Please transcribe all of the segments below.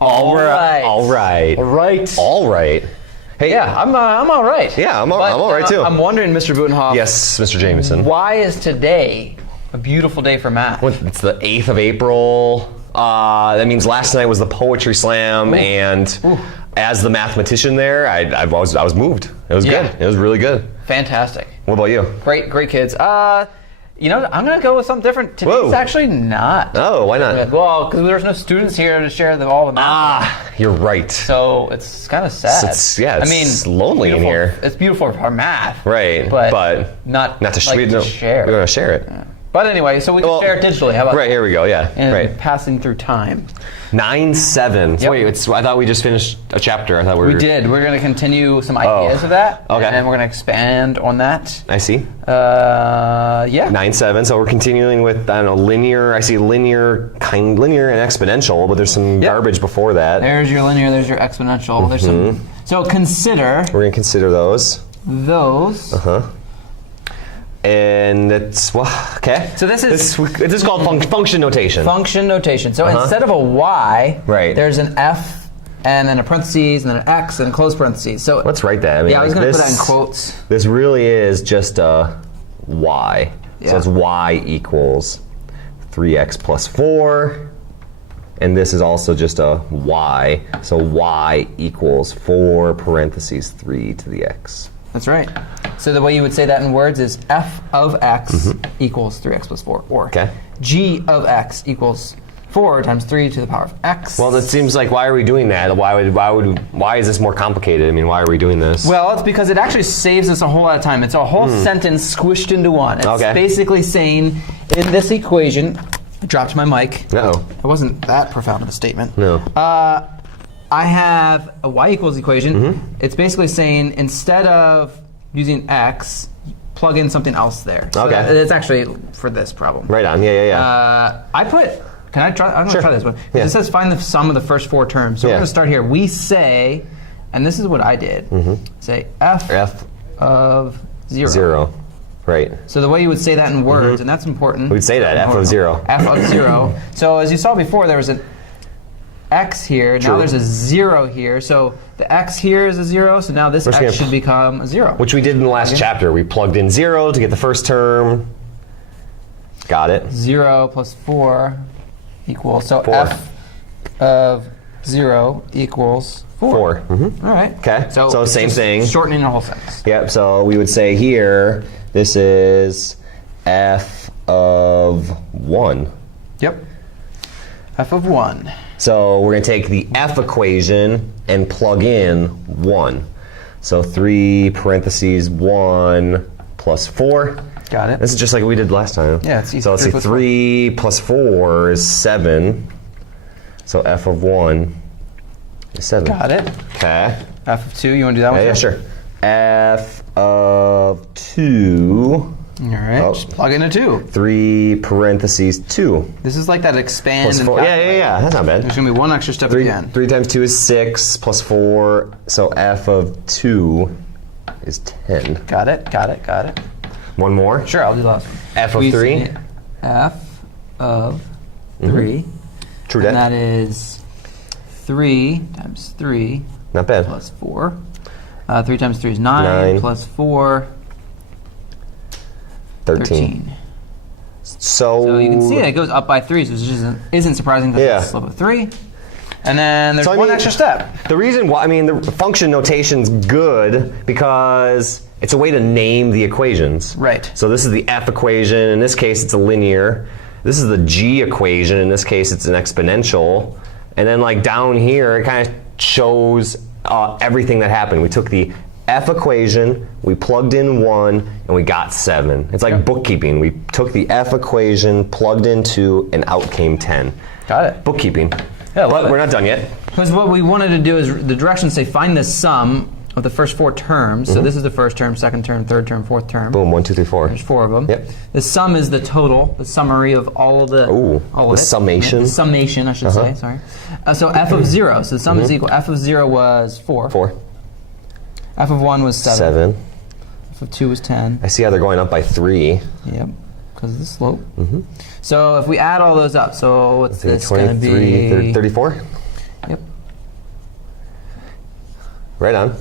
All right. Hey, Yeah, I'm all right. Yeah, I'm all right too. I'm wondering, Mr. Butenhoff. Yes, Mr. Jameson. Why is today a beautiful day for math? It's the 8th of April. That means last night was the poetry slam, and as the mathematician there, I was moved. It was good. It was really good. Fantastic. What about you? Great kids. You know, I'm going to go with something different. Today's actually not. Oh, why not? Well, because there's no students here to share all the math. You're right. So it's kind of sad. It's lonely in here. It's beautiful for our math. Right, but not to share. We're going to share it. Yeah. But anyway, so we can share it digitally. How about right, here we go, yeah. And passing through time. 9-7. Yep. Wait, I thought we just finished a chapter. I thought we did. We're going to continue some ideas of that. Okay. And then we're going to expand on that. I see. Yeah. 9-7. So we're continuing with, I don't know, linear. I see linear and exponential, but there's some garbage before that. There's your linear. There's your exponential. There's some. So consider. We're going to consider those. And it's, okay. So this is called function notation. Function notation. So instead of a y, there's an f, and then a parentheses, and then an x, and a close parentheses. So let's write that. I was going to put that in quotes. This really is just a y. Yeah. So it's y equals 3x plus 4. And this is also just a y. So y equals 4 parentheses 3 to the x. That's right. So the way you would say that in words is f of x equals 3x plus 4. Or g of x equals 4 times 3 to the power of x. Well, that seems like, why are we doing that? Why is this more complicated? I mean, why are we doing this? Well, it's because it actually saves us a whole lot of time. It's a whole sentence squished into one. It's basically saying, in this equation, I dropped my mic. Uh-oh. It wasn't that profound of a statement. No. I have a y equals equation. It's basically saying, instead of using x, plug in something else there. So it's actually for this problem. Right on, yeah. Can I try? I'm going to try this one. It says find the sum of the first 4 terms. So we're going to start here. We say, and this is what I did, say f of 0. 0, right. So the way you would say that in words, and that's important. We'd say that, f of 0. F of 0. So as you saw before, there was an x here. Now there's a 0 here. So the x here is a 0. So now this x should become a 0. Which we did in the last chapter. We plugged in 0 to get the first term. Got it. 0 plus 4 equals, so 4. f of 0 equals 4. All right. Okay. So same thing. Shortening the whole sentence. Yep. So we would say here, this is f of 1. Yep. F of 1. So we're going to take the f equation and plug in 1. So 3 parentheses 1 plus 4. Got it. This is just like we did last time. Yeah, it's easy. So let's see, 3 plus 4 is 7. So f of 1 is 7. Got it. Okay. F of 2, you want to do that one? Yeah, sure. F of 2. All right, just plug in a 2. 3 parentheses 2. This is like that expand plus 4. Yeah, that's not bad. There's going to be one extra step again. 3 times 2 is 6, plus 4, so f of 2 is 10. Got it. One more? Sure, I'll do the last one. F of 3? F of 3. True and that is 3 times 3. Not bad. Plus 4. 3 times 3 is 9. Plus 4. 13. So you can see it goes up by 3, so it just isn't surprising because it's a slope of 3. And then there's one extra step. The reason why, the function notation's good because it's a way to name the equations. Right. So this is the f equation. In this case, it's a linear. This is the g equation. In this case, it's an exponential. And then like down here, it kind of shows everything that happened. We took the f equation, we plugged in 1, and we got 7. It's like bookkeeping. We took the f equation, plugged in 2, and out came 10. Got it. Bookkeeping. Yeah, but we're not done yet. Because what we wanted to do is the directions say find the sum of the first 4 terms. So this is the first term, second term, third term, fourth term. Boom, 1, 2, 3, 4. There's 4 of them. Yep. The sum is the total, the summary of all of the. The summation. The summation, I should say. Sorry. So f of 0. So the sum is equal. F of 0 was 4. 4. F of 1 was 7. F of 2 was 10. I see how they're going up by 3. Yep. Because of the slope. So if we add all those up, so what's this going to be? 34? Yep. Right on.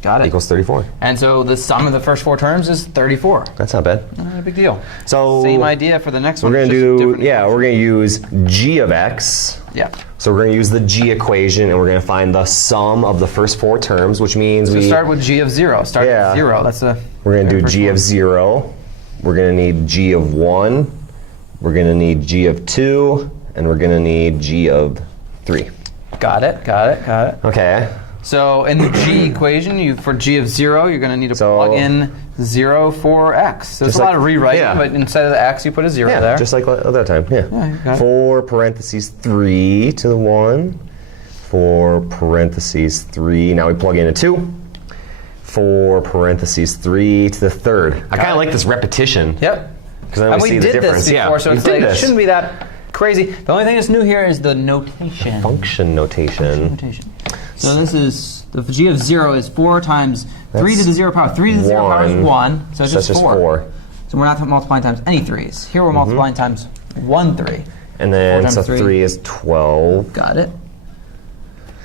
Got it. Equals 34. And so the sum of the first 4 terms is 34. That's not bad. Not a big deal. So same idea for the next one. We're going to use g of x. Yeah. So we're going to use the g equation, and we're going to find the sum of the first 4 terms, which means we start with g of 0. Start with 0. That's the. We're going to do g of 0. We're going to need g of 1. We're going to need g of 2, and we're going to need g of 3. Got it. Okay. So in the g equation, for g of 0, you're going to need to plug in 0 for x. There's a lot of rewriting, but instead of the x, you put a 0 there. Just like other time. Yeah. 4 parentheses 3 to the 1. 4 parentheses 3. Now we plug in a 2. 4 parentheses 3 to the 3rd. I kind of like this repetition. Yep. Because then we see the difference. This before, so it's like, it shouldn't be that crazy. The only thing that's new here is the notation. Function notation. So this is, the g of 0 is 4 times 3 to the 0 power. 3 to the 0 power is 1, so it's just 4. So we're not multiplying times any 3's. Here we're multiplying times 1 3. And then, so 3 is 12. Got it.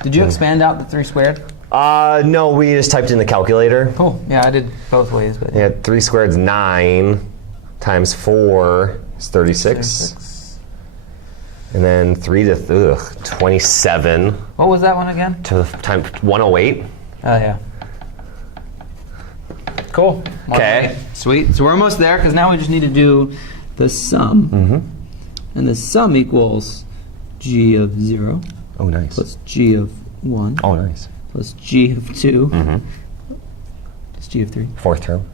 Did you expand out the 3 squared? No, we just typed in the calculator. Cool. Yeah, I did both ways. But yeah, 3 squared is 9 times 4 is 36. And then 3 to 27. What was that one again? Times 108. Oh, yeah. Cool. Okay. Sweet. So we're almost there, because now we just need to do the sum. And the sum equals g of 0. Oh, nice. Plus g of 1. Oh, nice. Plus g of 2. Plus g of 3. 4th term.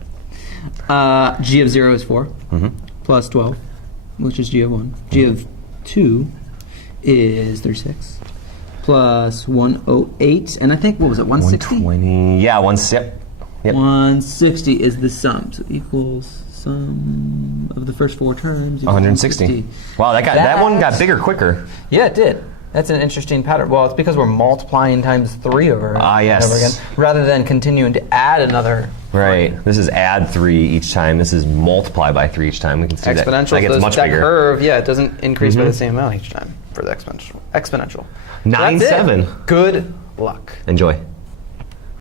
G of 0 is 4. Plus 12, which is g of 1. G of 2 is 36. Plus 108. And I think, what was it, 160? 120. Yeah, 160. Yep. 160 is the sum. So equals sum of the first 4 terms. 160. Wow, that one got bigger quicker. Yeah, it did. That's an interesting pattern. Well, it's because we're multiplying times 3 over and over again, rather than continuing to add another. Right. This is add 3 each time. This is multiply by 3 each time. We can see exponential. That gets much bigger. Curve, yeah, it doesn't increase by the same amount each time for the exponential. 9-7. Good luck. Enjoy.